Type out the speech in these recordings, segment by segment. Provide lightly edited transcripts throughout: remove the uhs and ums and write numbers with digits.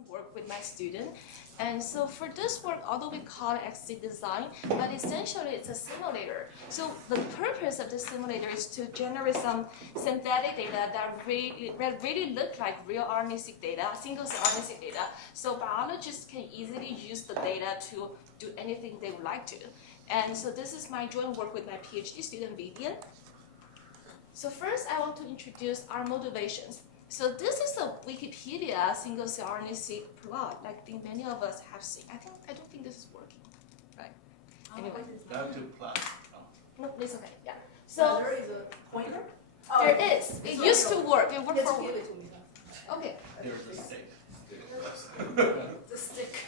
some work with my student. And so for this work, although we call it scDesign, but essentially it's a simulator. So the purpose of the simulator is to generate some synthetic data that really look like real RNA-seq data, single-cell RNA-seq data. So biologists can easily use the data to do anything they would like to. And so this is my joint work with my Ph.D. student, Vivian. So first, I want to introduce our motivations. So this is a Wikipedia single-cell RNA-seq plot, like I think many of us have seen. I don't think this is working, right? Anyway. Down to plus. No, it's okay. Yeah. So there is a pointer. there is. It used to work. It worked for. Give it to me. Okay. There's a stick. The stick.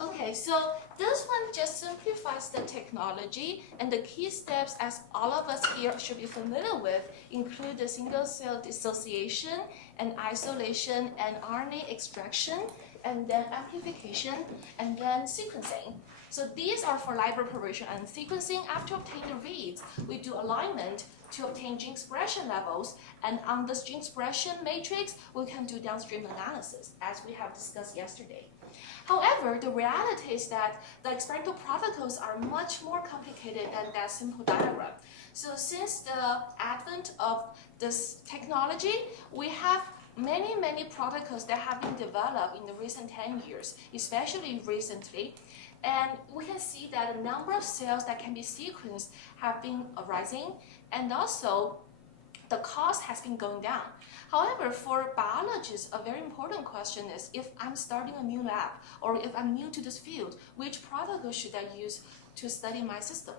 Okay, so this one just simplifies the technology, and the key steps, as all of us here should be familiar with, include the single-cell dissociation and isolation and RNA extraction, and then amplification, and then sequencing. So these are for library preparation and sequencing. After obtaining the reads, we do alignment to obtain gene expression levels, and on this gene expression matrix, we can do downstream analysis, as we have discussed yesterday. However, the reality is that the experimental protocols are much more complicated than that simple diagram. So since the advent of this technology, we have many protocols that have been developed in the recent 10 years, especially recently. And we can see that the number of cells that can be sequenced have been rising, and also the cost has been going down. However, for biologists, a very important question is, if I'm starting a new lab, or if I'm new to this field, which protocol should I use to study my system?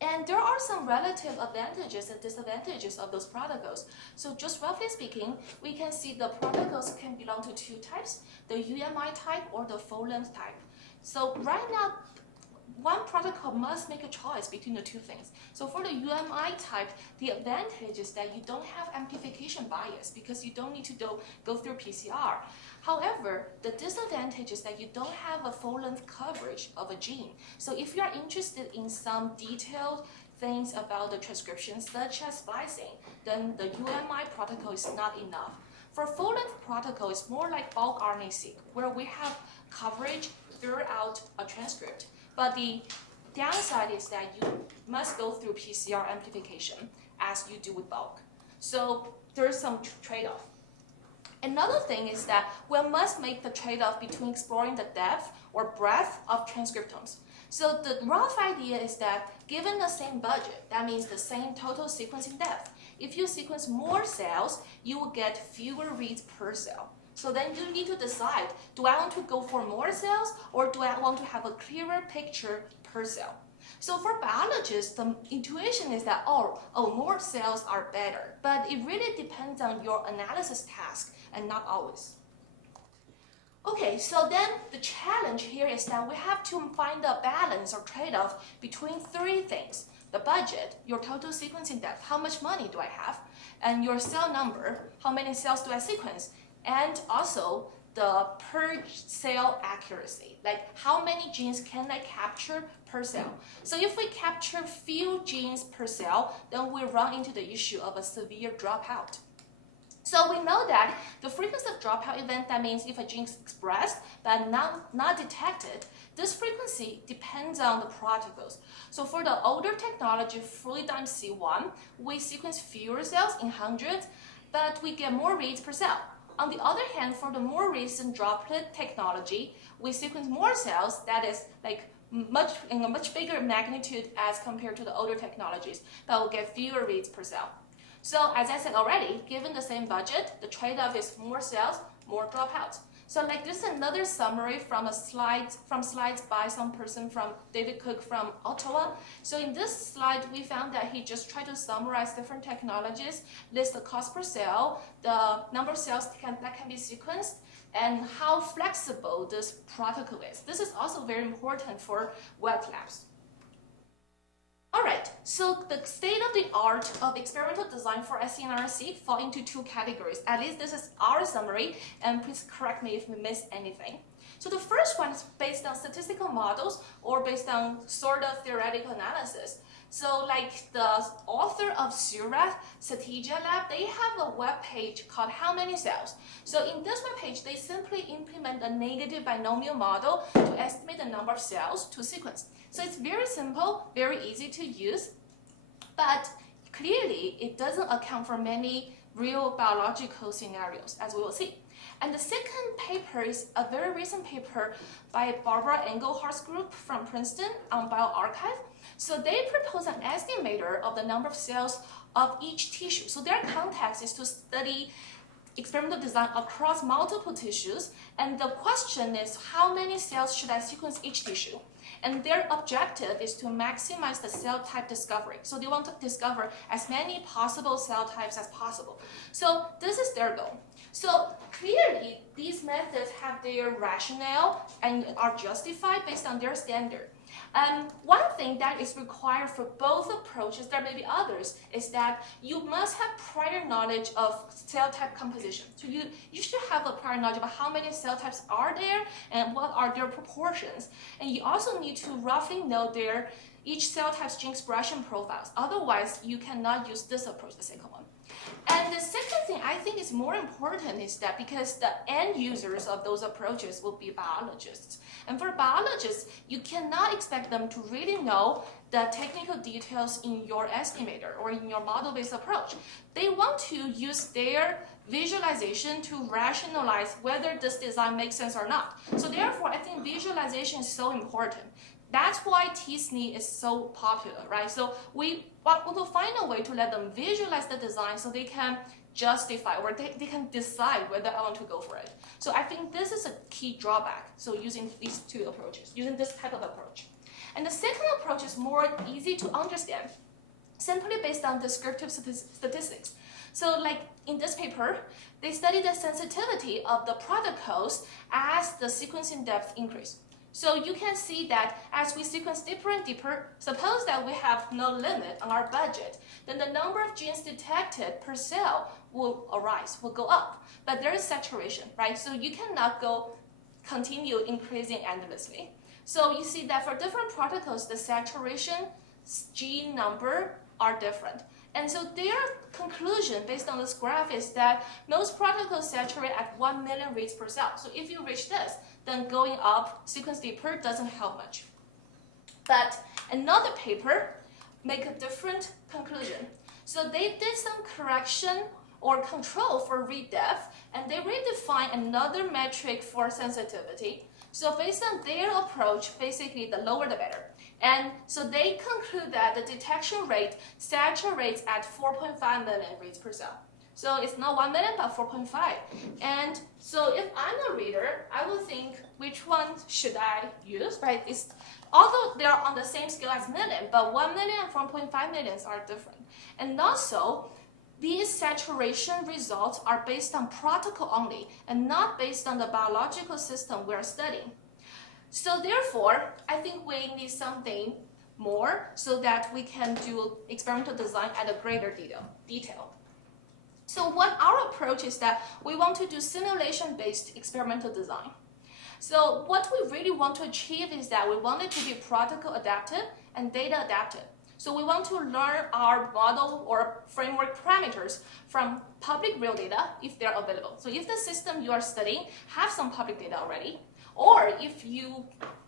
And there are some relative advantages and disadvantages of those protocols. So just roughly speaking, we can see the protocols can belong to two types, the UMI type or the full-length type. So right now, one protocol must make a choice between the two things. So for the UMI type, the advantage is that you don't have amplification bias because you don't need to go through PCR. However, the disadvantage is that you don't have a full-length coverage of a gene. So if you're interested in some detailed things about the transcription, such as splicing, then the UMI protocol is not enough. For full-length protocol, it's more like bulk RNA-seq, where we have coverage throughout a transcript. But the downside is that you must go through PCR amplification as you do with bulk. So there's some trade-off. Another thing is that we must make the trade-off between exploring the depth or breadth of transcriptomes. So the rough idea is that given the same budget, that means the same total sequencing depth, if you sequence more cells, you will get fewer reads per cell. So then you need to decide, do I want to go for more cells or do I want to have a clearer picture per cell? So for biologists, the intuition is that, oh, more cells are better. But it really depends on your analysis task and not always. Okay, so then the challenge here is that we have to find a balance or trade-off between three things. The budget, your total sequencing depth, how much money do I have, and your cell number, how many cells do I sequence, and also the per cell accuracy, like how many genes can I capture per cell. So if we capture few genes per cell, then we run into the issue of a severe dropout. So we know that the frequency of dropout event, that means if a gene is expressed but not detected, this frequency depends on the protocols. So for the older technology, Fluidigm C1, we sequence fewer cells in hundreds, but we get more reads per cell. On the other hand, for the more recent droplet technology, we sequence more cells, that is like in a much bigger magnitude as compared to the older technologies, but we'll get fewer reads per cell. So as I said already, given the same budget, the trade-off is more cells, more dropouts. So like this is another summary from slides by some person from David Cook from Ottawa. So in this slide, we found that he just tried to summarize different technologies, list the cost per cell, the number of cells that can be sequenced, and how flexible this protocol is. This is also very important for wet labs. All right, so the state-of-the-art of experimental design for scRNA-seq fall into two categories. At least this is our summary, and please correct me if we missed anything. So the first one is based on statistical models or based on sort of theoretical analysis. So like the author of SURAT, Satija Lab, they have a web page called How Many Cells. So in this web page, they simply implement a negative binomial model to estimate the number of cells to sequence. So it's very simple, very easy to use, but clearly it doesn't account for many real biological scenarios, as we will see. And the second paper is a very recent paper by Barbara Englehart's group from Princeton on bioRxiv. So they propose an estimator of the number of cells of each tissue. So their context is to study experimental design across multiple tissues. And the question is, how many cells should I sequence each tissue? And their objective is to maximize the cell type discovery. So they want to discover as many possible cell types as possible. So this is their goal. So clearly, these methods have their rationale and are justified based on their standard. One thing that is required for both approaches, there may be others, is that you must have prior knowledge of cell type composition. So you should have a prior knowledge of how many cell types are there and what are their proportions. And you also need to roughly know each cell type's gene expression profiles. Otherwise, you cannot use this approach, the second one. And the second thing I think is more important is that because the end users of those approaches will be biologists. And for biologists, you cannot expect them to really know the technical details in your estimator or in your model-based approach. They want to use their visualization to rationalize whether this design makes sense or not. So therefore, I think visualization is so important. That's why t-SNE is so popular, right? So we want to find a way to let them visualize the design so they can justify or they can decide whether I want to go for it. So I think this is a key drawback. So using these two approaches, using this type of approach. And the second approach is more easy to understand, simply based on descriptive statistics. So like in this paper, they studied the sensitivity of the product codes as the sequencing depth increased. So you can see that as we sequence deeper and deeper, suppose that we have no limit on our budget, then the number of genes detected per cell will go up. But there is saturation, right? So you cannot continue increasing endlessly. So you see that for different protocols, the saturation gene number are different. And so their conclusion based on this graph is that most protocols saturate at 1 million reads per cell. So if you reach this, then going up, sequence deeper doesn't help much. But another paper make a different conclusion. So they did some correction or control for read depth, and they redefined another metric for sensitivity. So based on their approach, basically the lower the better. And so they conclude that the detection rate saturates at 4.5 million reads per cell. So it's not 1 million, but 4.5. And so if I'm a reader, I will think, which one should I use, right? Although they are on the same scale as million, but 1 million and 4.5 million are different. And also, these saturation results are based on protocol only and not based on the biological system we're studying. So therefore, I think we need something more so that we can do experimental design at a greater detail. So what our approach is that we want to do simulation-based experimental design. So what we really want to achieve is that we want it to be protocol adaptive and data adaptive. So we want to learn our model or framework parameters from public real data if they're available. So if the system you are studying have some public data already, or if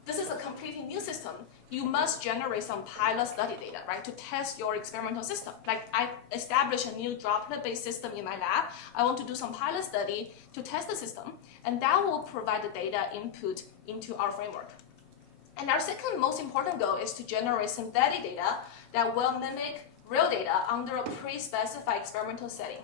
this is a completely new system, you must generate some pilot study data, right, to test your experimental system. Like I establish a new droplet-based system in my lab, I want to do some pilot study to test the system, and that will provide the data input into our framework. And our second most important goal is to generate synthetic data that will mimic real data under a pre-specified experimental setting.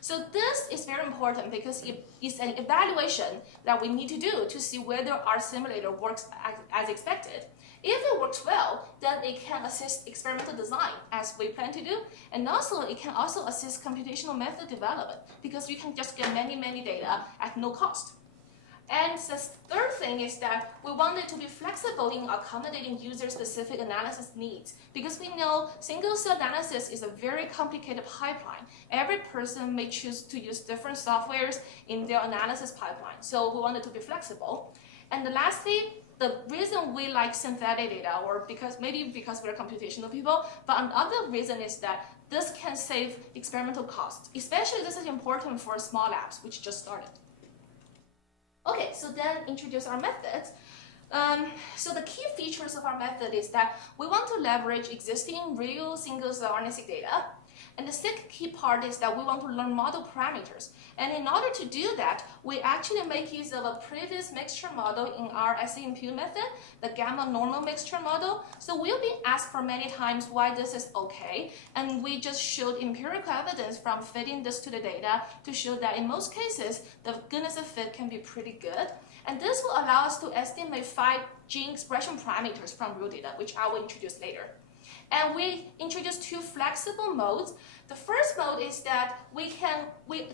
So this is very important because it is an evaluation that we need to do to see whether our simulator works as expected. If it works well, then it can assist experimental design as we plan to do, and also it can also assist computational method development because you can just get many data at no cost. And the third thing is that we wanted to be flexible in accommodating user-specific analysis needs, because we know single-cell analysis is a very complicated pipeline. Every person may choose to use different softwares in their analysis pipeline, so we wanted to be flexible. And lastly, the reason we like synthetic data, or maybe because we're computational people, but another reason is that this can save experimental costs. Especially this is important for small labs, which just started. Okay, so then introduce our methods. So the key features of our method is that we want to leverage existing real single-cell RNA-seq data. And the second key part is that we want to learn model parameters. And in order to do that, we actually make use of a previous mixture model in our SEMP method, the gamma normal mixture model. So we'll be asked for many times why this is okay. And we just showed empirical evidence from fitting this to the data to show that in most cases, the goodness of fit can be pretty good. And this will allow us to estimate 5 gene expression parameters from real data, which I will introduce later. And we introduced 2 flexible modes. The first mode is that we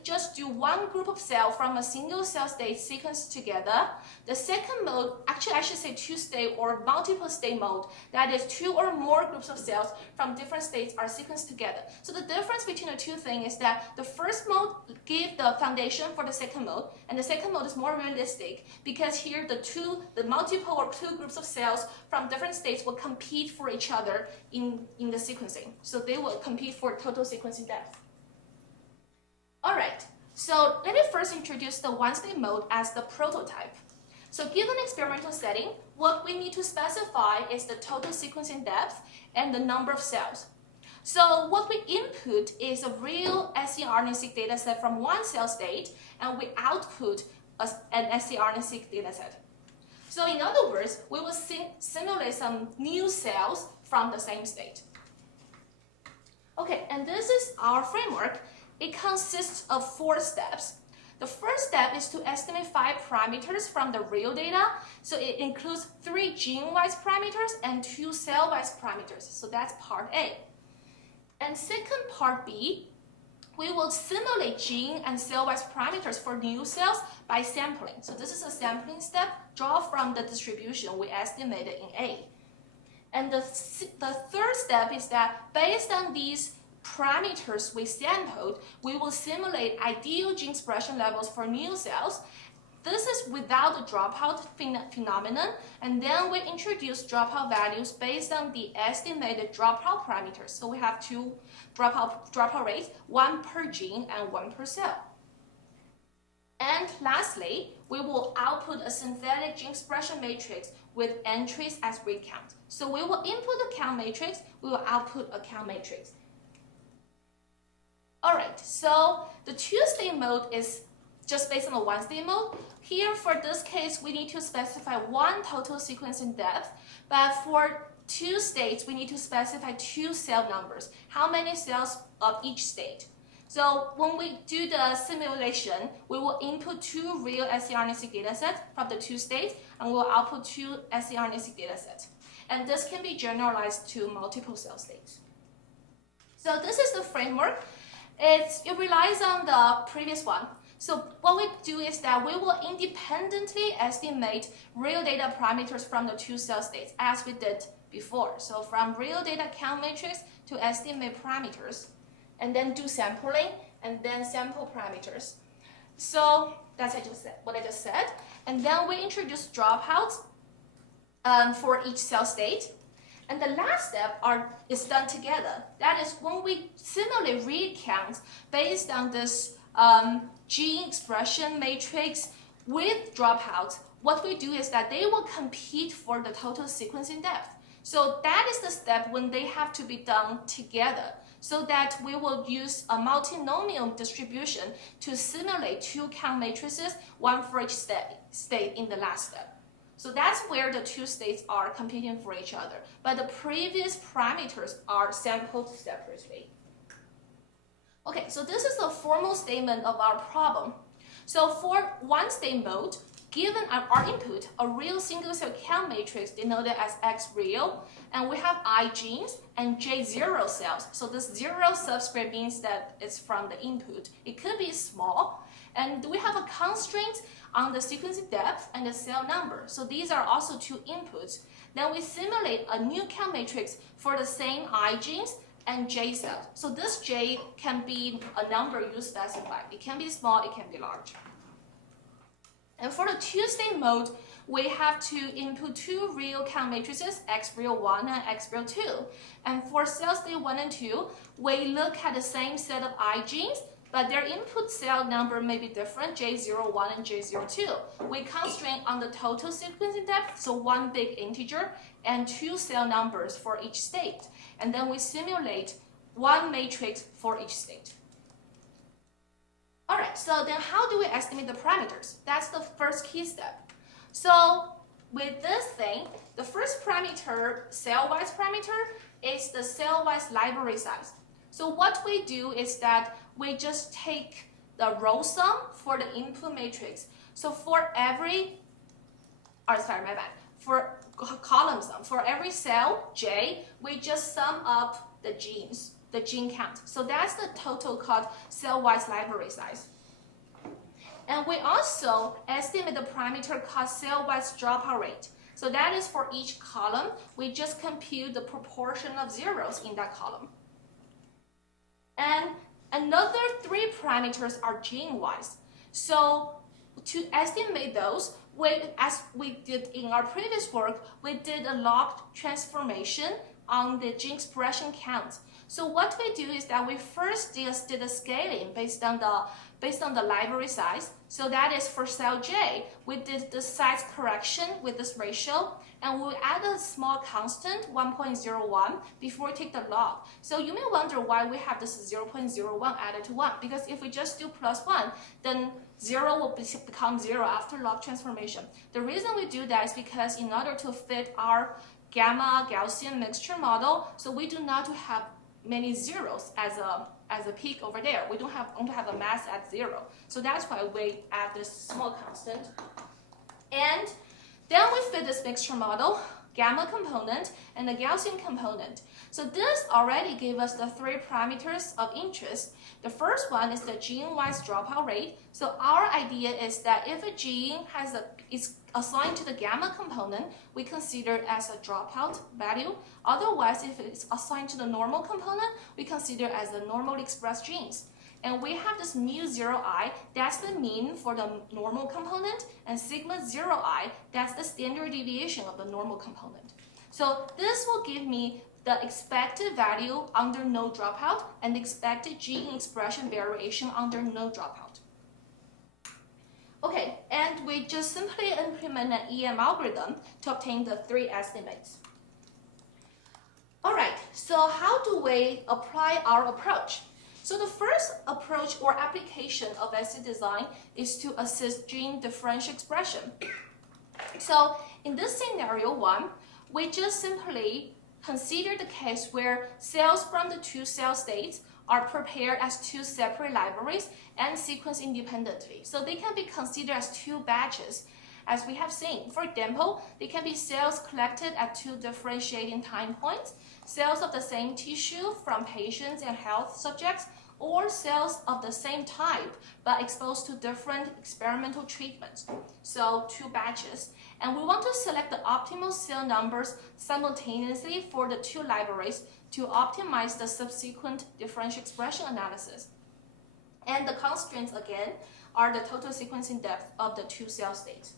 just do one group of cells from a single cell state sequenced together. The second mode, actually I should say 2-state or multiple state mode, that is 2 or more groups of cells from different states are sequenced together. So the difference between the two things is that the first mode gives the foundation for the second mode, and the second mode is more realistic because here the multiple or 2 groups of cells from different states will compete for each other in the sequencing. So they will compete for total sequencing depth. All right, so let me first introduce the one-state mode as the prototype. So given experimental setting, what we need to specify is the total sequencing depth and the number of cells. So what we input is a real scRNA-seq dataset from one cell state, and we output an scRNA-seq dataset. So in other words, we will simulate some new cells from the same state. Okay, and this is our framework. It consists of 4 steps. The first step is to estimate 5 parameters from the real data. So it includes 3 gene-wise parameters and 2 cell-wise parameters. So that's part A. And second, part B, we will simulate gene and cell-wise parameters for new cells by sampling. So this is a sampling step, draw from the distribution we estimated in A. And the third step is that based on these parameters we sampled, we will simulate ideal gene expression levels for new cells. This is without the dropout phenomenon, and then we introduce dropout values based on the estimated dropout parameters. So we have 2 dropout rates, 1 per gene and 1 per cell. And lastly, we will output a synthetic gene expression matrix with entries as read count. So we will input a count matrix, we will output a count matrix. All right, so the 2-state mode is just based on the 1-state mode. Here, for this case, we need to specify 1 total sequencing depth, but for 2 states, we need to specify 2 cell numbers. How many cells of each state? So when we do the simulation, we will input 2 real scRNA-seq datasets from the 2 states, and we will output 2 scRNA-seq datasets. And this can be generalized to multiple cell states. So this is the framework. It relies on the previous one. So what we do is that we will independently estimate real data parameters from the 2 cell states as we did before. So from real data count matrix to estimate parameters, and then do sampling, and then sample parameters. So that's what I just said. And then we introduce dropouts for each cell state. And the last step is done together. That is when we simulate read counts based on this gene expression matrix with dropouts, what we do is that they will compete for the total sequencing depth. So that is the step when they have to be done together, so that we will use a multinomial distribution to simulate 2 count matrices, 1 for each state in the last step. So that's where the 2 states are competing for each other, but the previous parameters are sampled separately. Okay, so this is a formal statement of our problem. So for 1-state mode, given our input, a real single-cell count matrix denoted as X real, and we have I genes and J 0 cells. So this 0 subscript means that it's from the input. It could be small, and we have a constraint. on the sequencing depth and the cell number. So these are also two inputs. Then we simulate a new count matrix for the same I genes and J cells. So this J can be a number you specify. It can be small, it can be large. And for the two-state mode, we have to input two real count matrices, X real 1 and X real 2. And for cell state 1 and 2, we look at the same set of I genes, but their input cell number may be different, J01 and J02. We constrain on the total sequencing depth, so one big integer, and two cell numbers for each state. And then we simulate one matrix for each state. All right, so then how do we estimate the parameters? That's the first key step. So with this thing, the first parameter, cell-wise parameter, is the cell-wise library size. So what we do is that we just take the row sum for the input matrix. So for every, for column sum, for every cell, J, we just sum up the genes, the gene count. So that's the total called cell-wise library size. And we also estimate the parameter called cell-wise dropout rate. So that is for each column, we just compute the proportion of zeros in that column. And another three parameters are gene-wise. So to estimate those, as we did in our previous work, we did a log transformation on the gene expression count. So what we do is that we first did a scaling based on the library size. So that is for cell J, we did the size correction with this ratio, and we add a small constant, 1.01, before we take the log. So you may wonder why we have this 0.01 added to 1, because if we just do plus 1, then 0 will become 0 after log transformation. The reason we do that is because in order to fit our gamma Gaussian mixture model, so we do not have many zeros as a peak over there. We don't have a mass at 0. So that's why we add this small constant. And then we fit this mixture model, gamma component and the Gaussian component. So this already gave us the three parameters of interest. The first one is the gene-wise dropout rate. So our idea is that if a gene is assigned to the gamma component, we consider it as a dropout value. Otherwise, if it's assigned to the normal component, we consider it as the normally expressed genes. And we have this mu0i, that's the mean for the normal component, and sigma 0i, that's the standard deviation of the normal component. So this will give me the expected value under no dropout and expected gene expression variation under no dropout. Okay, and we just simply implement an EM algorithm to obtain the three estimates. All right, so how do we apply our approach? So the first approach or application of scDesign is to assist gene differential expression. So in this scenario 1, we just simply consider the case where cells from the two cell states are prepared as two separate libraries and sequenced independently. So they can be considered as two batches, as we have seen. For example, they can be cells collected at two differentiating time points, cells of the same tissue from patients and health subjects, or cells of the same type but exposed to different experimental treatments. So two batches. And we want to select the optimal cell numbers simultaneously for the two libraries to optimize the subsequent differential expression analysis. And the constraints, again, are the total sequencing depth of the two cell states.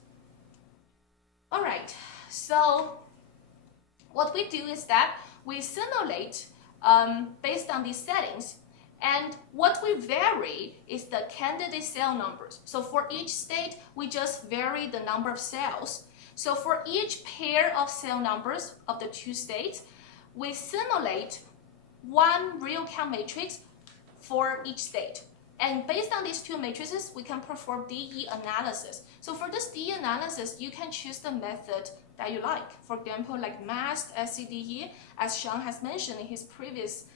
All right, so what we do is that we simulate based on these settings, and what we vary is the candidate cell numbers. So for each state, we just vary the number of cells. So for each pair of cell numbers of the two states, we simulate one real count matrix for each state. And based on these two matrices, we can perform DE analysis. So for this DE analysis, you can choose the method that you like. For example, like masked scDE, as Sean has mentioned in his previous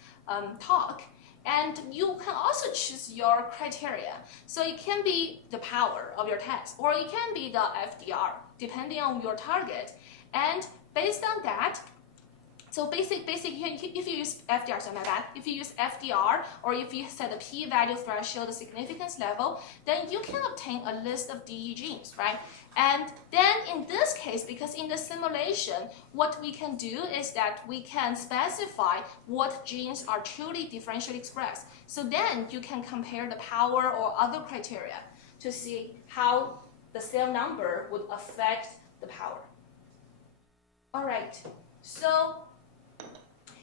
talk. And you can also choose your criteria. So it can be the power of your test, or it can be the FDR, depending on your target. And based on that, So if you use FDR, so my bad, if you use FDR or if you set a p-value threshold, the significance level, then you can obtain a list of DE genes, right? And then in this case, because in the simulation, what we can do is that we can specify what genes are truly differentially expressed. So then you can compare the power or other criteria to see how the cell number would affect the power. All right, so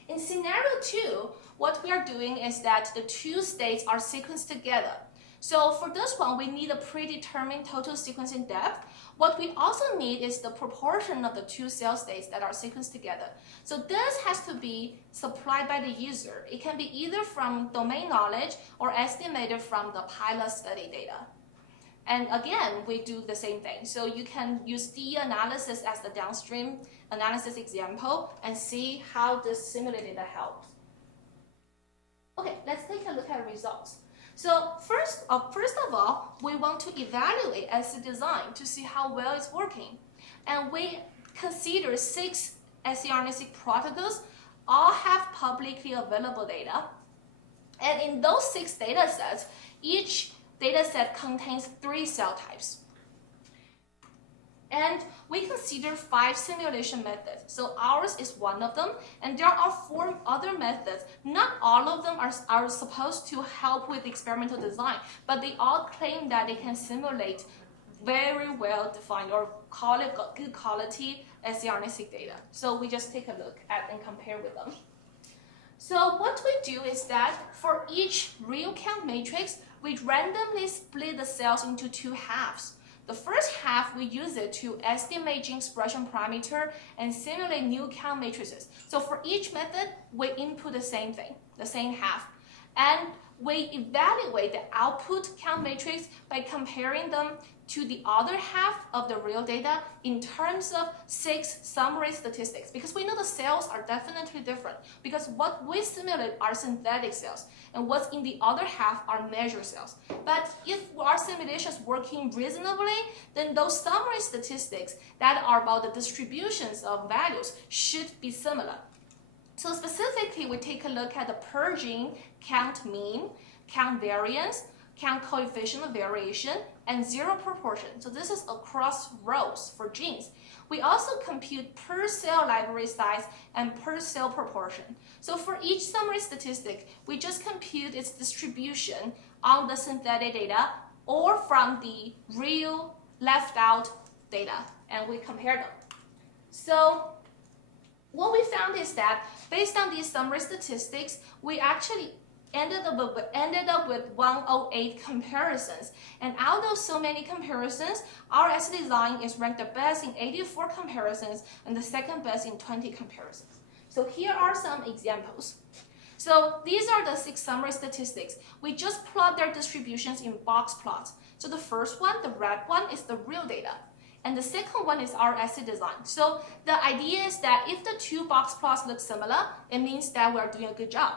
in scenario 2, what we are doing is that the two states are sequenced together. So for this one, we need a predetermined total sequencing depth. What we also need is the proportion of the two cell states that are sequenced together. So this has to be supplied by the user. It can be either from domain knowledge or estimated from the pilot study data. And again, we do the same thing. So you can use DE analysis as the downstream analysis example and see how this simulated data helps. Okay, let's take a look at results. So first of all, we want to evaluate scDesign to see how well it's working. And we consider 6 scRNA-seq protocols, all have publicly available data. And in those 6 data sets, each dataset contains 3 cell types. And we consider 5 simulation methods. So ours is one of them, and there are 4 other methods. Not all of them are supposed to help with experimental design, but they all claim that they can simulate very well defined or call it good quality scRNA-seq data. So we just take a look at and compare with them. So what we do is that for each real count matrix, we randomly split the cells into 2 halves. The first half, we use it to estimate gene expression parameter and simulate new count matrices. So for each method, we input the same thing, the same half. And we evaluate the output count matrix by comparing them to the other half of the real data in terms of 6 summary statistics, because we know the cells are definitely different, because what we simulate are synthetic cells, and what's in the other half are measured cells. But if our simulation is working reasonably, then those summary statistics that are about the distributions of values should be similar. So specifically, we take a look at the per gene count mean, count variance, count coefficient of variation, and zero proportion. So this is across rows for genes. We also compute per cell library size and per cell proportion. So for each summary statistic, we just compute its distribution on the synthetic data or from the real left out data, and we compare them. So what we found is that based on these summary statistics, we actually ended up with 108 comparisons. And out of so many comparisons, our scDesign is ranked the best in 84 comparisons and the second best in 20 comparisons. So here are some examples. So these are the 6 summary statistics. We just plot their distributions in box plots. So the first one, the red one, is the real data. And the second one is our scDesign. So the idea is that if the 2 box plots look similar, it means that we're doing a good job.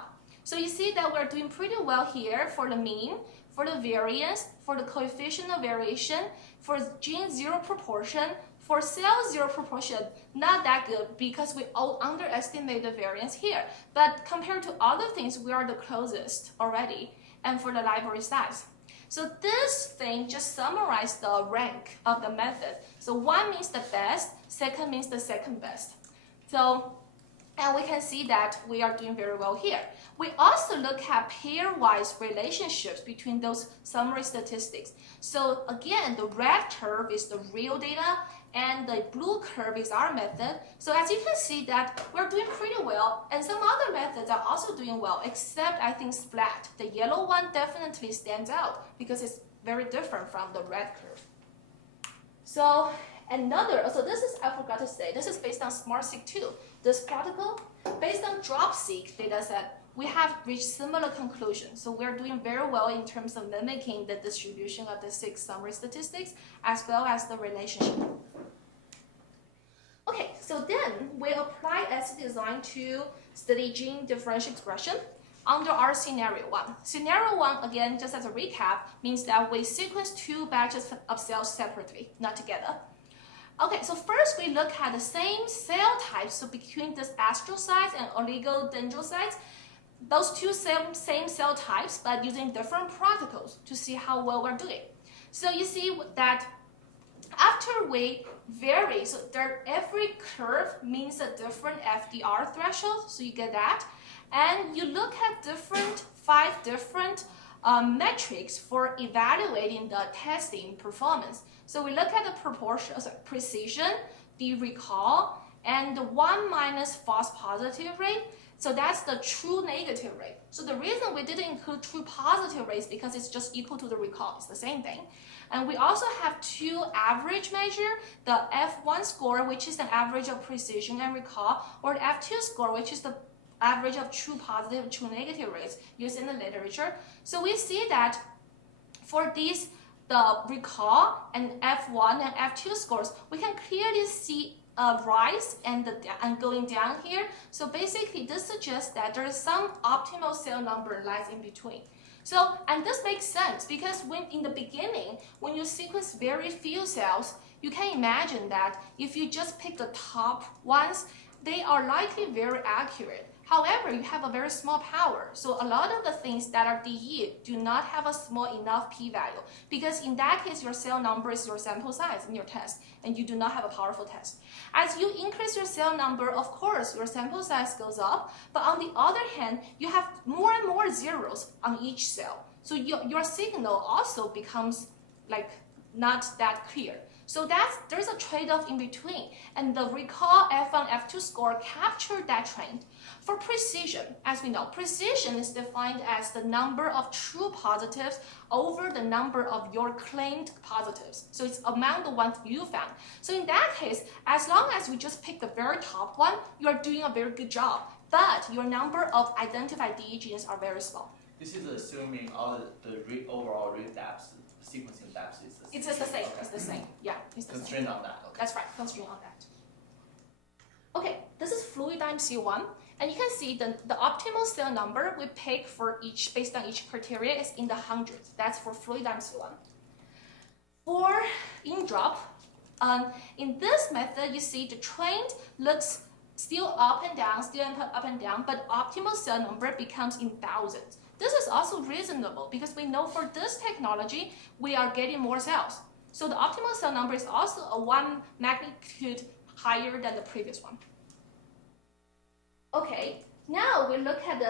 So you see that we're doing pretty well here for the mean, for the variance, for the coefficient of variation, for gene zero proportion, for cell zero proportion, not that good because we all underestimate the variance here. But compared to other things, we are the closest already. And for the library size. So this thing just summarizes the rank of the method. So 1 means the best, 2nd means the second best. And we can see that we are doing very well here. We also look at pairwise relationships between those summary statistics. So again, the red curve is the real data and the blue curve is our method. So as you can see that we're doing pretty well, and some other methods are also doing well, except I think SPLAT. The yellow one definitely stands out because it's very different from the red curve. So this is, I forgot to say, this is based on SmartSeq 2. This protocol, based on DropSeq dataset, we have reached similar conclusions. So we're doing very well in terms of mimicking the distribution of the 6 summary statistics, as well as the relationship. Okay, so then we apply scDesign to study gene differential expression under our scenario 1. Scenario 1, again, just as a recap, means that we sequence 2 batches of cells separately, not together. Okay, so first we look at the same cell types, so between this astrocytes and oligodendrocytes, those two same cell types, but using different protocols to see how well we're doing. So you see that after we vary, so every curve means a different FDR threshold, so you get that. And you look at 5 different metrics for evaluating the testing performance. So we look at the proportion, precision, the recall, and the 1 minus false positive rate. So that's the true negative rate. So the reason we didn't include true positive rates because it's just equal to the recall. It's the same thing. And we also have 2 average measure, the F1 score, which is the average of precision and recall, or the F2 score, which is the average of true positive and true negative rates used in the literature. So we see that for these, the recall and F1 and F2 scores, we can clearly see a rise and going down here. So basically this suggests that there is some optimal cell number lies in between. So, and this makes sense because when in the beginning, when you sequence very few cells, you can imagine that if you just pick the top ones, they are likely very accurate. However, you have a very small power. So a lot of the things that are DE do not have a small enough p-value because in that case, your cell number is your sample size in your test and you do not have a powerful test. As you increase your cell number, of course, your sample size goes up. But on the other hand, you have more and more zeros on each cell. So your signal also becomes like not that clear. So there's a trade-off in between. And the recall F1, F2 score captured that trend. For precision, as we know, precision is defined as the number of true positives over the number of your claimed positives. So it's among the ones you found. So in that case, as long as you just pick the very top one, you are doing a very good job. But your number of identified DE genes are very small. This is assuming all the overall read depth, sequencing depth is the same. It's just the same. It's the same. Yeah, it's the same. Constraint on that. Okay. That's right. Constraint on that. Okay, this is Fluidigm C1. And you can see the optimal cell number we pick for each, based on each criteria, is in the hundreds. That's for Fluidigm C1. For in-drop, in this method, you see the trend looks still up and down, but optimal cell number becomes in thousands. This is also reasonable because we know for this technology, we are getting more cells. So the optimal cell number is also a 1 magnitude higher than the previous one. Okay, now we look at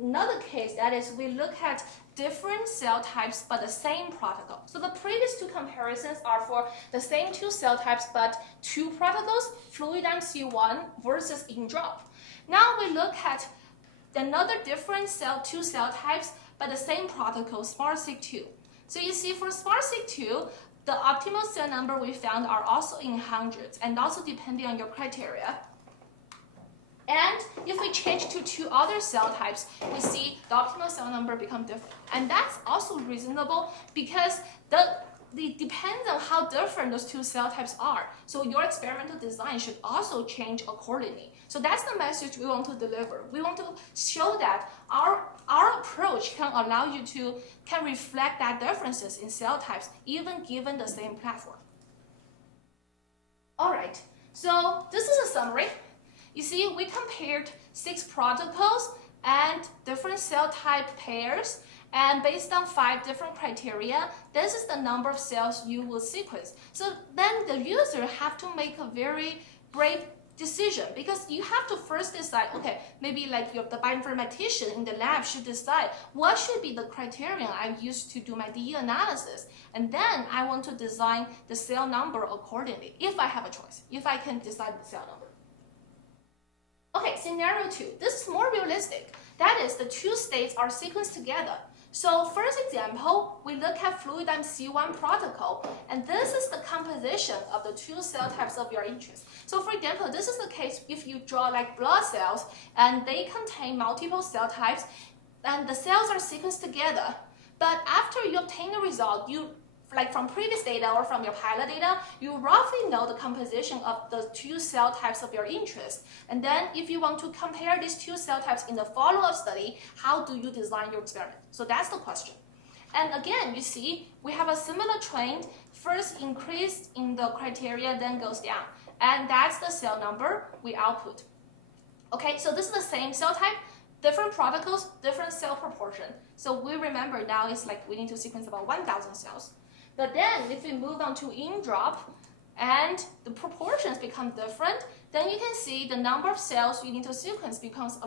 another case, that is we look at different cell types but the same protocol. So the previous 2 comparisons are for the same 2 cell types but 2 protocols, Fluidigm C1 versus in-drop. Now we look at another different 2 cell types but the same protocol, SmartSeq2. So you see for SmartSeq2, the optimal cell number we found are also in hundreds and also depending on your criteria. And if we change to 2 other cell types, we see the optimal cell number become different. And that's also reasonable because it depends on how different those 2 cell types are. So your experimental design should also change accordingly. So that's the message we want to deliver. We want to show that our approach can allow you can reflect that differences in cell types, even given the same platform. All right, so this is a summary. You see, we compared 6 protocols and different cell type pairs, and based on 5 different criteria, this is the number of cells you will sequence. So then the user have to make a very brave decision because you have to first decide, okay, maybe like the bioinformatician in the lab should decide what should be the criterion I use to do my DE analysis. And then I want to design the cell number accordingly, if I have a choice, if I can decide the cell number. Okay, scenario 2. This is more realistic. That is, the 2 states are sequenced together. So first example, we look at Fluidigm C1 protocol, and this is the composition of the 2 cell types of your interest. So for example, this is the case if you draw like blood cells, and they contain multiple cell types, and the cells are sequenced together. But after you obtain a result, like from previous data or from your pilot data, you roughly know the composition of the 2 cell types of your interest. And then if you want to compare these 2 cell types in the follow-up study, how do you design your experiment? So that's the question. And again, you see, we have a similar trend, first increase in the criteria, then goes down. And that's the cell number we output. Okay, so this is the same cell type, different protocols, different cell proportion. So we remember now it's like we need to sequence about 1,000 cells. But then if we move on to in-drop and the proportions become different, then you can see the number of cells you need to sequence becomes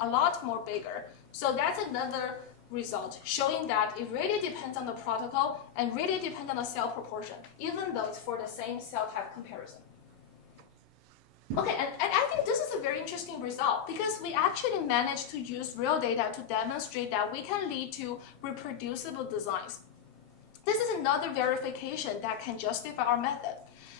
a lot more bigger. So that's another result showing that it really depends on the protocol and really depends on the cell proportion, even though it's for the same cell type comparison. Okay, and I think this is a very interesting result because we actually managed to use real data to demonstrate that we can lead to reproducible designs. This is another verification that can justify our method.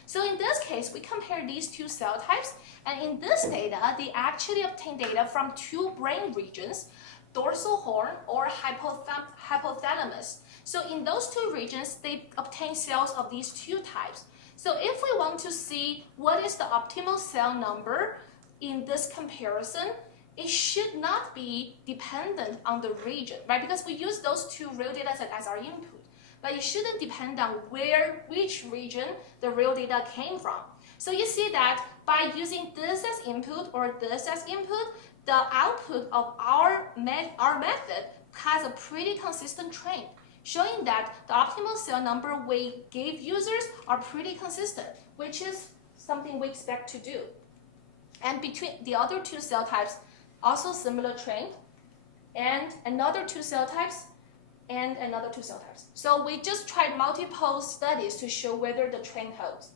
So in this case, we compare these two cell types, and in this data, they actually obtain data from two brain regions, dorsal horn or hypothalamus. So in those two regions, they obtain cells of these two types. So if we want to see what is the optimal cell number in this comparison, it should not be dependent on the region, right? Because we use those two real data sets as our input, but it shouldn't depend on which region the real data came from. So you see that by using this as input or this as input, the output of our method has a pretty consistent trend, showing that the optimal cell number we gave users are pretty consistent, which is something we expect to do. And between the other two cell types, also similar trend, and another two cell types, and another two cell types. So we just tried multiple studies to show whether the trend holds.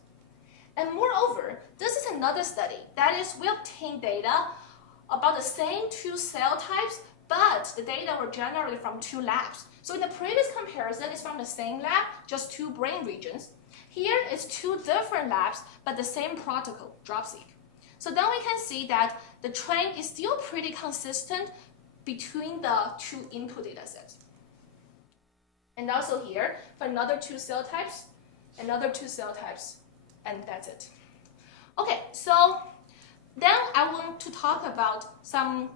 And moreover, this is another study. That is, we obtained data about the same two cell types, but the data were generated from two labs. So in the previous comparison, it's from the same lab, just two brain regions. Here, it's two different labs, but the same protocol, Dropout. So then we can see that the trend is still pretty consistent between the two input data sets. And also here, for another two cell types, another two cell types, and that's it. Okay, so then I want to talk about some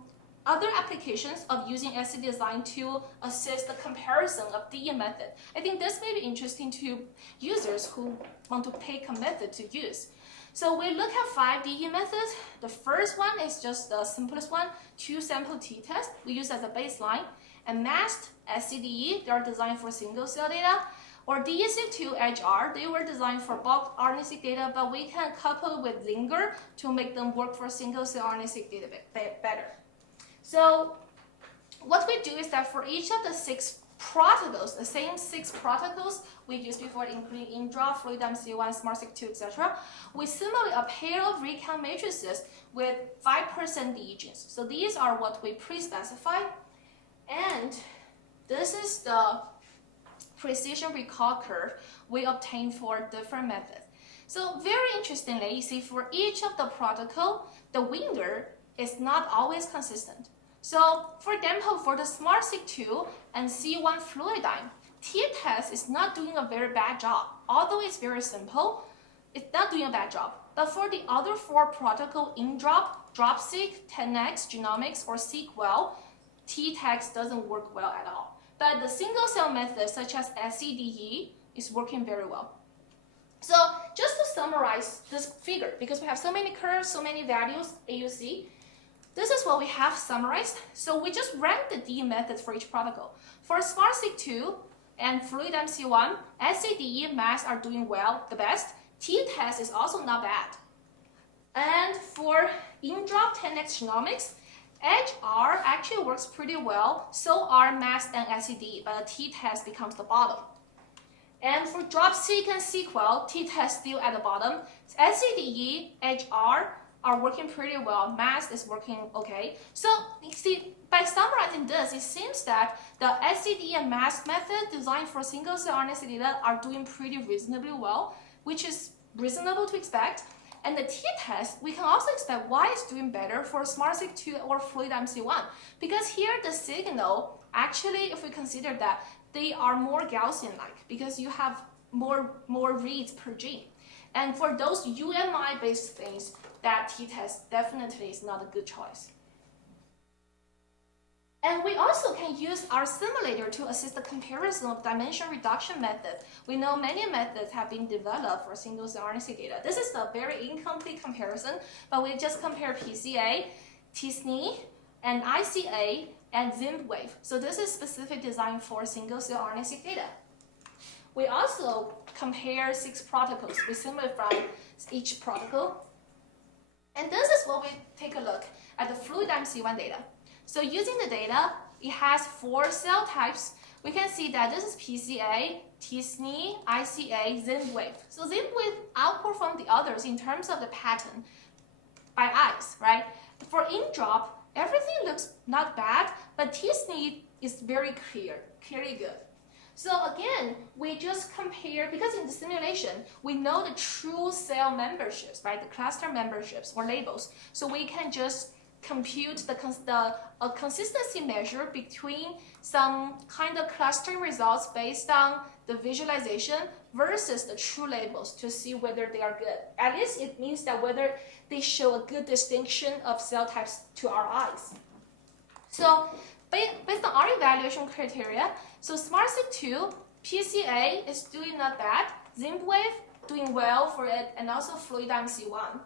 other applications of using scDesign to assist the comparison of DE method. I think this may be interesting to users who want to pick a method to use. So we look at 5 DE methods. The first one is just the simplest one, 2-sample t-test we use as a baseline. And masked scDE, they are designed for single cell data. Or DE-seq2 HR, they were designed for bulk RNA-seq data, but we can couple with Linger to make them work for single cell RNA-seq data better. So what we do is that for each of the 6 protocols, the same 6 protocols we used before, including in-drop, FluidMC1, SmartSeq2, etc., we simulate a pair of recount matrices with 5% DE genes. So these are what we pre-specified. And this is the precision recall curve we obtained for different methods. So very interestingly, you see for each of the protocol, the winner is not always consistent. So for example, for the SmartSeq2 and C1 Fluidime, t-test is not doing a very bad job. Although it's very simple, it's not doing a bad job. But for the other 4 protocol, in-drop, Dropout, 10x, Genomics, or SeqWell, t-test doesn't work well at all. But the single cell method, such as scDE, is working very well. So just to summarize this figure, because we have so many curves, so many values, AUC, this is what we have summarized. So we just ranked the DE methods for each protocol. For SmartSeq2 and FluidMC1, scDE masks are doing well, the best. t-test is also not bad. And for in-drop 10x Genomics, HR actually works pretty well, so are masked and scDE, but the t-test becomes the bottom. And for Dropout and SeqWell, t-test still at the bottom. scDE, HR are working pretty well, masked is working okay. So you see, by summarizing this, it seems that the scDE and masked method designed for single cell RNA-seq data are doing pretty reasonably well, which is reasonable to expect. And the t-test, we can also expect why it's doing better for SmartSeq2 or FluidMC1. Because here the signal, actually, if we consider that, they are more Gaussian-like because you have more reads per gene. And for those UMI-based things, that t-test definitely is not a good choice. And we also can use our simulator to assist the comparison of dimension reduction methods. We know many methods have been developed for single-cell RNA-seq data. This is a very incomplete comparison, but we just compare PCA, t-SNE, and ICA, and ZIMWave. So this is specific design for single-cell RNA-seq data. We also compare 6 protocols. We simplify each protocol. And this is what we take a look at the fluid MC1 data. So using the data, it has 4 cell types. We can see that this is PCA, t-SNE, ICA, ZIMWave. So ZIMWave outperformed the others in terms of the pattern by eyes, right? For in-drop, everything looks not bad, but t-SNE is very clearly good. So again, we just compare, because in the simulation, we know the true cell memberships, right? The cluster memberships or labels. So we can just compute a consistency measure between some kind of clustering results based on the visualization versus the true labels to see whether they are good. At least it means that whether they show a good distinction of cell types to our eyes. So based on our evaluation criteria, so SmartSeq2, PCA is doing not bad, ZIMWave doing well for it, and also Fluid MC1.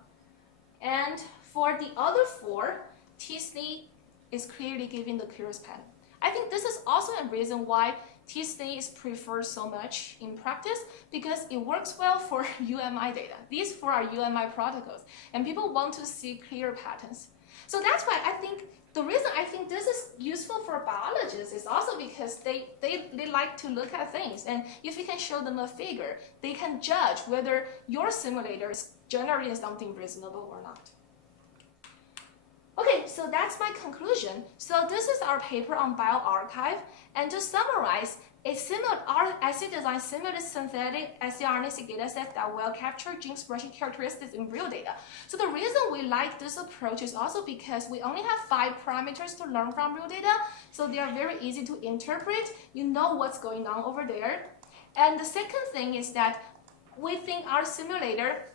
And for the other 4, t-SNE is clearly giving the clearest pattern. I think this is also a reason why t-SNE is preferred so much in practice, because it works well for UMI data. These 4 are UMI protocols, and people want to see clear patterns. So that's why I think the reason I think this is useful for biologists is also because they like to look at things, and if you can show them a figure, they can judge whether your simulator is generating something reasonable or not. Okay, so that's my conclusion. So this is our paper on bioRxiv, and to summarize, our scDesign simulated synthetic scRNA-seq dataset that will capture gene expression characteristics in real data. So the reason we like this approach is also because we only have 5 parameters to learn from real data, so they are very easy to interpret. You know what's going on over there. And the second thing is that we think our simulator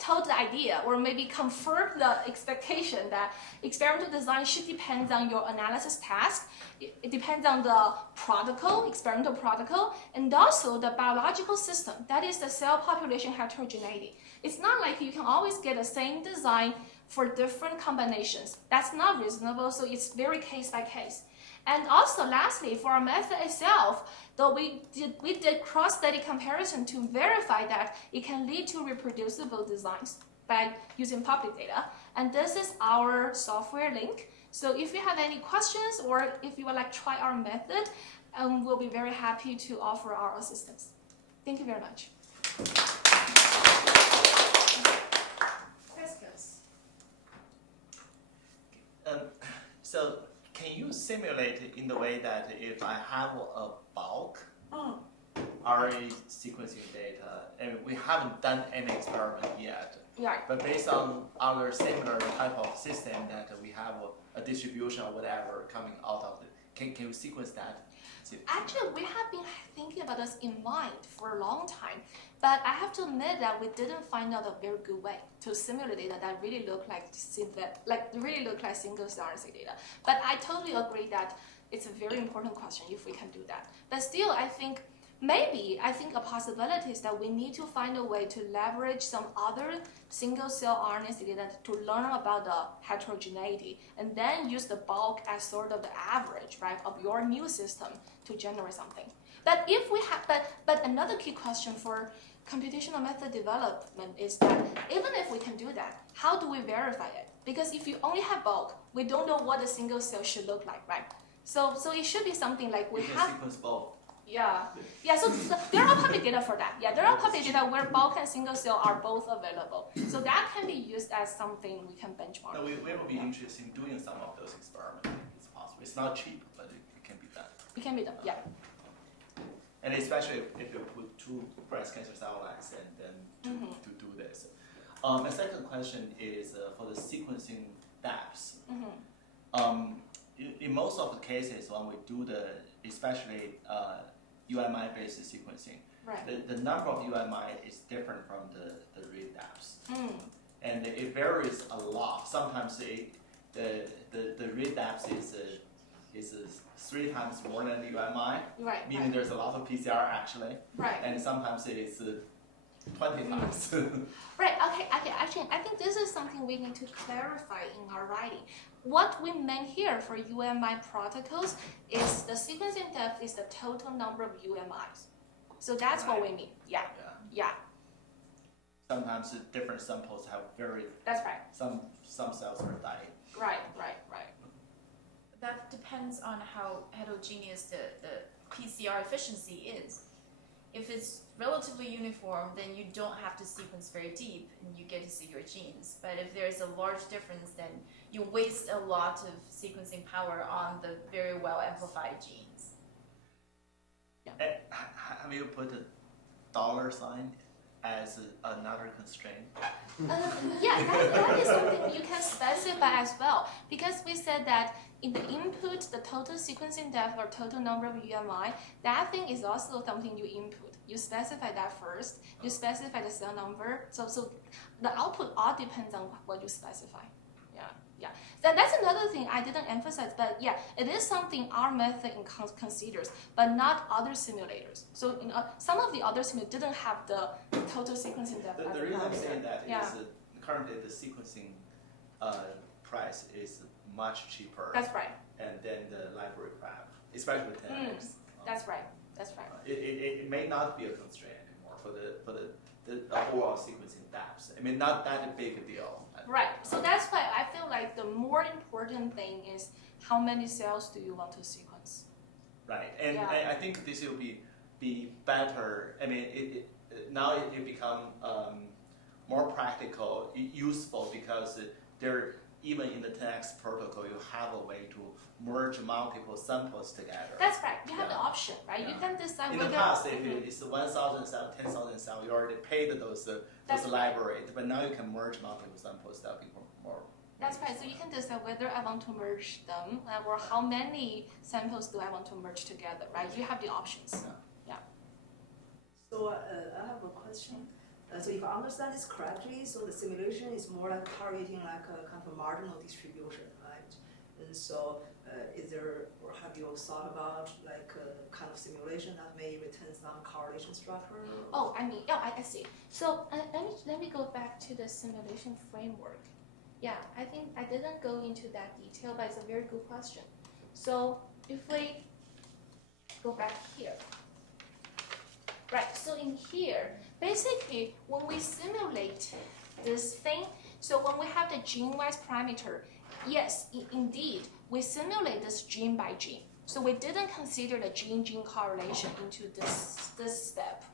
told the idea, or maybe confirmed the expectation that experimental design should depend on your analysis task. It depends on the protocol, experimental protocol, and also the biological system, that is the cell population heterogeneity. It's not like you can always get the same design for different combinations. That's not reasonable, so it's very case by case. And also, lastly, for our method itself, though we did cross-study comparison to verify that it can lead to reproducible designs by using public data. And this is our software link. So if you have any questions or if you would like to try our method, we'll be very happy to offer our assistance. Thank you very much. Questions? So can you simulate it in the way that if I have a bulk RNA sequencing data, and we haven't done any experiment yet, Yeah. but based on our similar type of system that we have a distribution or whatever coming out of it, can we sequence that? Actually, we have been thinking about this in mind for a long time, but I have to admit that we didn't find out a very good way to simulate data that really look like single-cell RNA data. But I totally agree that it's a very important question if we can do that. But still, I think a possibility is that we need to find a way to leverage some other single-cell RNA data to learn about the heterogeneity, and then use the bulk as sort of the average, right, of your new system to generate something. But if we have, but another key question for computational method development is that even if we can do that, how do we verify it? Because if you only have bulk, we don't know what a single cell should look like, right? So it should be something like we have. Sequence bulk. Yeah. So there are public data for that. Yeah, there are public data where bulk and single cell are both available. So that can be used as something we can benchmark. No, we will be interested in doing some of those experiments if it's possible. It's not cheap, but it can be done. It can be done, yeah. And especially if you put 2 breast cancer cell lines and then to do this. My second question is for the sequencing depths. In most of the cases, when we do especially UMI-based sequencing, right. the number of UMI is different from the read depths. And it varies a lot. Sometimes the read depth is 3 times more than the UMI, Right. meaning there's a lot of PCR actually, Right. and sometimes it is 20 times. Right, okay, actually, I think this is something we need to clarify in our writing. What we meant here for UMI protocols is the sequencing depth is the total number of UMIs. So that's what we mean, yeah. Sometimes different samples have That's right. some cells are dying. Right. That depends on how heterogeneous the PCR efficiency is. If it's relatively uniform, then you don't have to sequence very deep and you get to see your genes. But if there's a large difference, then you waste a lot of sequencing power on the very well amplified genes. Have you put a dollar sign as another constraint? That is something you can specify as well, because we said that in the input, the total sequencing depth or total number of UMI, that thing is also something you input. You specify that first, you specify the cell number, so the output all depends on what you specify. Yeah. That's another thing I didn't emphasize, but yeah, it is something our method considers, but not other simulators. So some of the other simulators didn't have the total sequencing depth. The reason I'm saying that is currently the sequencing price is much cheaper. That's right. And then the library prep, especially 10x. That's right. It may not be a constraint anymore for the overall sequencing depth. I mean, not that a big deal. Right. So that's why I feel like the more important thing is how many cells do you want to sequence. Right. And I think this will be better. I mean, now it become more practical, useful, because even in the 10x protocol, you have a way to merge multiple samples together. That's right. You have the option, right? You can decide in whether... the past, if it's 1,000 cells, 10,000 cells, you already paid those libraries, but now you can merge multiple samples. That'll be more. That's right. So you can decide whether I want to merge them or how many samples do I want to merge together, right? You have the options. Yeah. So I have a question. So if I understand this correctly, so the simulation is more like targeting like a kind of a marginal distribution, right? And so is there, or have you thought about like a kind of simulation that may retain some correlation structure? Oh, I see. So let me go back to the simulation framework. Yeah, I think I didn't go into that detail, but it's a very good question. So if we go back here. Right, so in here, basically, when we simulate this thing, so when we have the gene-wise parameter, yes, indeed, we simulate this gene by gene. So we didn't consider the gene-gene correlation into this step.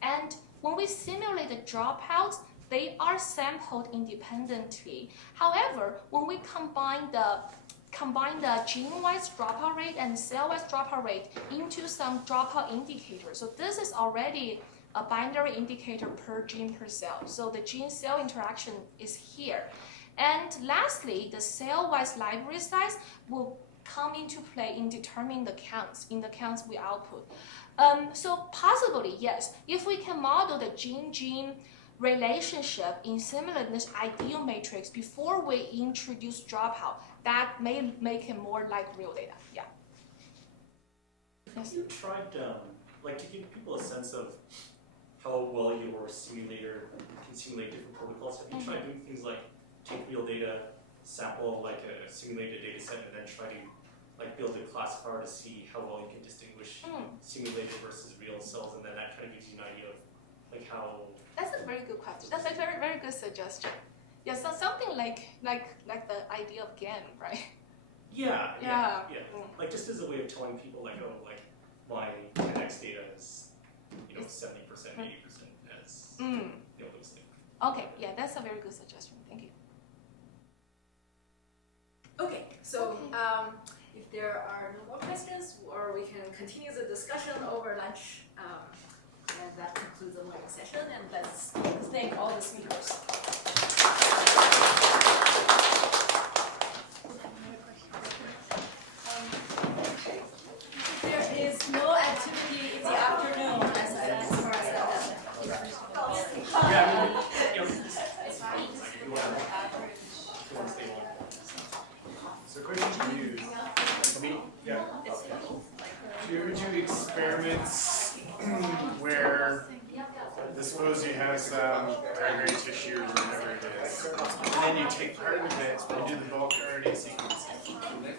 And when we simulate the dropouts, they are sampled independently. However, when we combine the gene-wise dropout rate and cell-wise dropout rate into some dropout indicator. So this is already a binary indicator per gene per cell. So the gene-cell interaction is here. And lastly, the cell-wise library size will come into play in determining the counts, in the counts we output. So possibly, yes, if we can model the gene-gene relationship in similarness ideal matrix before we introduce dropout, that may make it more like real data. Yeah. Have you tried, like, to give people a sense of how well your simulator can simulate different protocols? Have you tried doing things like take real data, sample like a simulated data set, and then try to like build a classifier to see how well you can distinguish simulated versus real cells, and then that kind of gives you an idea of like how. That's a very good question. That's a very, very good suggestion. Yeah, so something like the idea of GAN, right? Yeah. Like just as a way of telling people like, oh, like my 10x data is 70%, 80% as those things. Okay, yeah, that's a very good suggestion. Thank you. Okay, so if there are no more questions, or we can continue the discussion over lunch. And that concludes the morning session, and let's thank all the speakers. There is no activity in the afternoon, as far as I know. have some primary tissue or whatever it is. And then you take part of it and do the bulk RNA sequencing.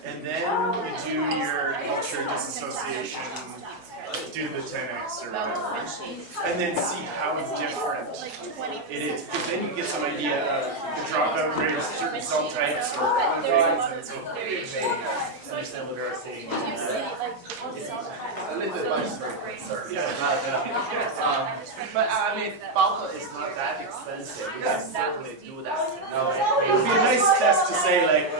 And then you do your culture disassociation, do the 10x or whatever, and then see how different it is. Because then you get some idea of the dropout rate of certain cell types or other things, and so they understand what they're saying. A little bit by sorry. Yeah. But I mean, bulk is not that expensive. You can certainly do that. It would be a nice test to say, like,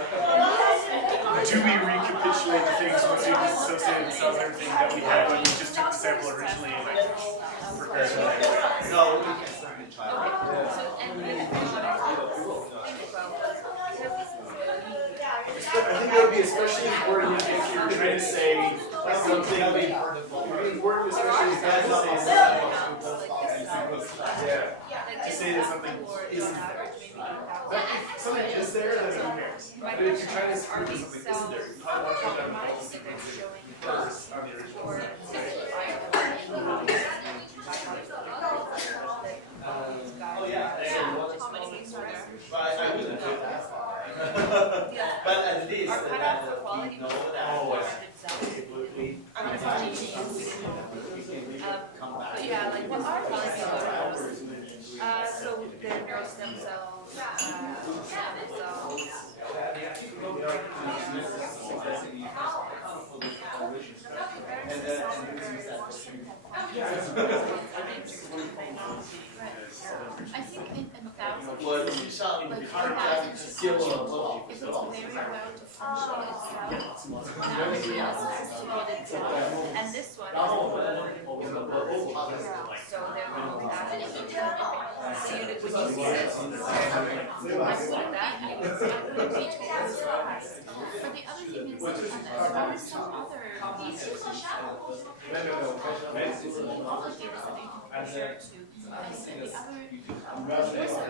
do we recapitulate the things once we disassociated the cells and everything that we had when we just took the sample originally and like prepared it? No, we can certainly try. I think that would be especially important if you're trying to say something like, important especially if you're trying to say to say that something isn't there. But if something is there, then who cares? But if you're trying to say that something isn't there, you probably want to put down all the sequences first on the original. Oh yeah. But I wouldn't do that far. But at least that we know that we can come back. Yeah, like what are these? So they're neurostem cells, stem cells. I think in thousands, 我上 like current skill if it's very well differentiated itself, everything else is distributed itself. And this one is so they're going back and so you when you see this, I put that, I could be totally surprised. But the other thing is, there are some other qualitative data that you can compare to. And the other, also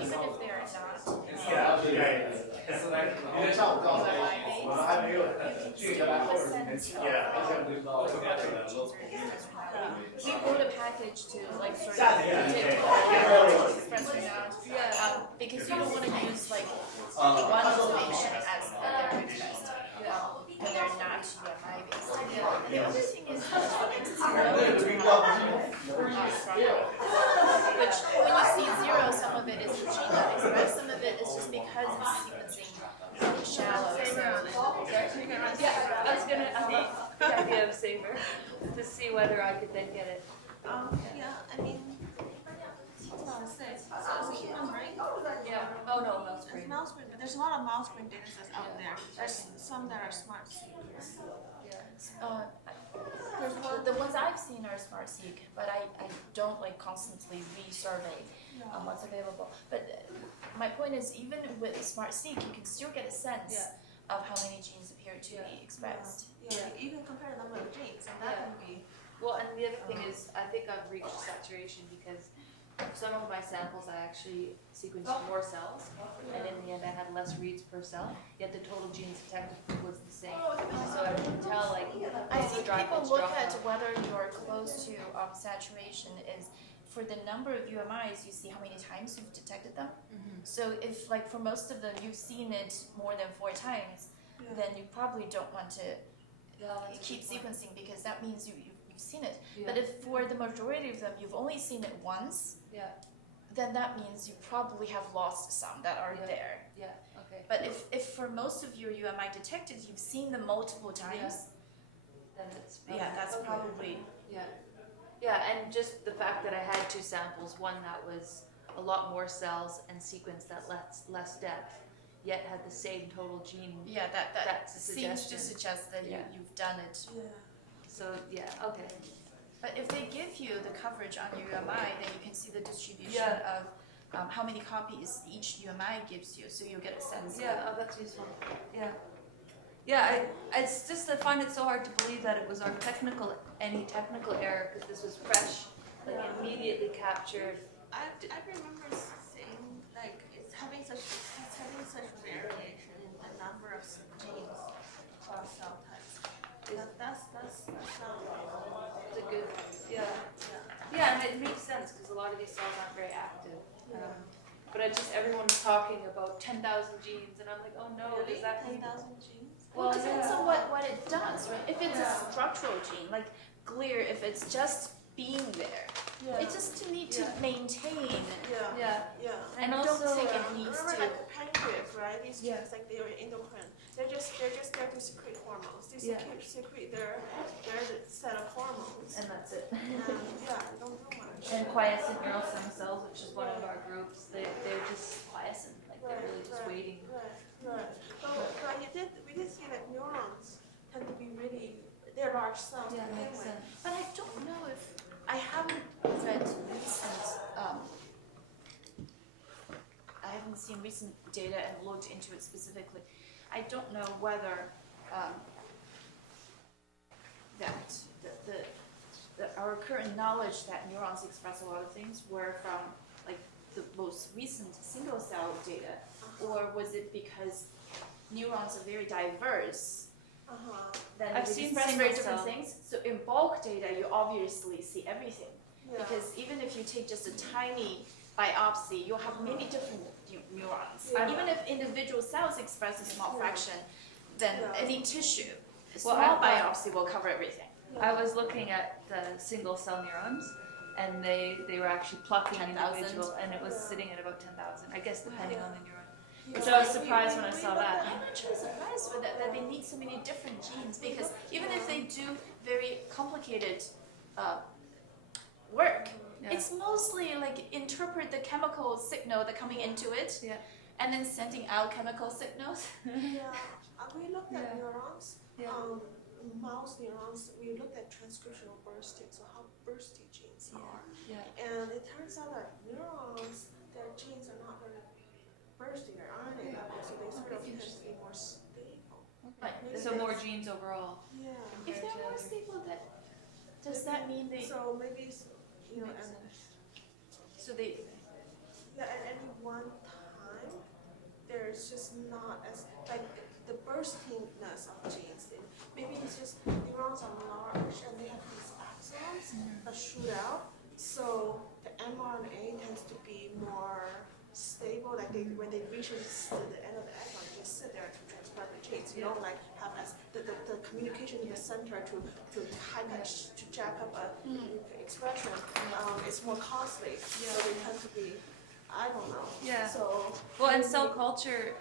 even if they are not, we wrote a package to like sort of predict whether it's expressed or not, because you don't want to use like one information as they're expressed, when they're not UMI based. The other thing is which when you see zero, some of it is the gene that expressed, some of it is just because it's sequencing shallow. Yeah, I was gonna the idea of Saber to see whether I could then get it. Yeah, I mean, so human brain. Yeah. Oh no, mouse brain. It's mouse brain, but there's a lot of mouse brain data sets out there. There's some that are smart. The ones I've seen are smart-seq, but I don't like constantly resurvey what's available. But my point is, even with smart-seq, you can still get a sense of how many genes appear to be expressed. Yeah, you can compare the number of genes, and that can be. Well, and the other thing is, I think I've reached saturation because some of my samples I actually sequenced more cells, and in the end I had less reads per cell, yet the total genes detected was the same. So I can tell, like, I think dry people fits look drop at out. whether you're close to saturation is for the number of UMIs, you see how many times you've detected them. So if, like, for most of them you've seen it more than 4 times, then you probably don't want to keep sequencing because that means you've seen it. But if for the majority of them you've only seen it once, then that means you probably have lost some that are there. Yeah, okay. But if for most of your UMI detected you've seen them multiple times, Then it's that's probably Yeah, and just the fact that I had 2 samples, one that was a lot more cells and sequenced at less depth, yet had the same total gene. that That's a seems to suggestion. suggest that you've done it. So okay. But if they give you the coverage on your UMI, then you can see the distribution of how many copies each UMI gives you, so you'll get a sense. Yeah, that's useful. Yeah, it's just I find it so hard to believe that it was our any technical error because this was fresh, like immediately captured. I remember saying like it's having such variation in the number of genes across cell types. That's not It's a good, yeah, and it makes sense because a lot of these cells aren't very active. but everyone's talking about 10,000 genes, and I'm like, oh no, does that mean? 10,000 genes? Well, it depends on what it does, right? If it's a structural gene, like GLIR, if it's just being there, Yeah. it just need to maintain. Yeah. Yeah. And I don't think it needs remember to. like the pancreas, right? These Yeah. genes, like they are endocrine. They're just there to secrete hormones. They Yeah. secrete their set of hormones. And that's it. Yeah, I don't do much. And quiescent neural stem cells, which is one of our groups, they're just quiescent, like they're really just waiting. Right. But we did see that neurons tend to be they're large cells to Yeah, begin makes with. sense. But I don't know if I haven't read recent. I haven't seen recent data and looked into it specifically. I don't know whether that our current knowledge that neurons express a lot of things were from like the most recent single cell data, or was it because neurons are very diverse? Then I've they seen express single very different cell. things. So in bulk data, you obviously see everything. Yeah. Because even if you take just a tiny biopsy, you'll have many different neurons. Yeah. Even if individual cells express a small fraction, then Yeah. any tissue, a Well, small I thought- biopsy will cover everything. I was looking at the single cell neurons, and they were actually plucking 10,000. individual, and it was sitting at about 10,000, I guess, depending on the neuron. Yeah. Which I was surprised when I saw that. I'm actually surprised with that they need so many different genes, because even if they do very complicated work, Yeah. it's mostly like interpret the chemical signal that coming into it, Yeah. and then sending out chemical signals. Yeah, we looked at Yeah. neurons, Yeah. mouse neurons, we looked at transcriptional bursting, so how bursty genes are. Yeah. And it turns out that neurons, their genes are not very bursty, their RNA level, so they sort of tend to be more stable. Right. So more genes overall. Yeah. If they're more stable, does that mean they? So maybe, and So they. yeah, at any one time, there's just not as, like, the burstingness of genes. Maybe it's just neurons are large and they have these axons that shoot out. So the mRNA tends to be more stable, like when they reach the end of the exon, they just sit there to transcribe the genes. You don't like have the communication in the center to jack up a expression. It's more costly. So they tend to be, I don't know. Yeah. So Well, and cell culture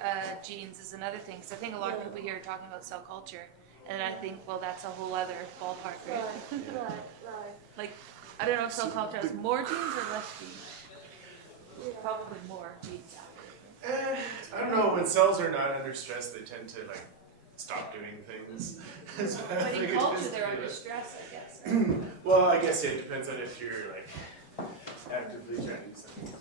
genes is another thing, because I think a lot of people here are talking about cell culture, and I think, well, that's a whole other ballpark, right? right. Like, I don't know if cell culture has more genes or less genes. Probably more genes. I don't know, when cells are not under stress, they tend to like stop doing things. So I But think in it culture, tends to they're be under like- stress, I guess. Right? Well, I guess it depends on if you're like actively trying to do something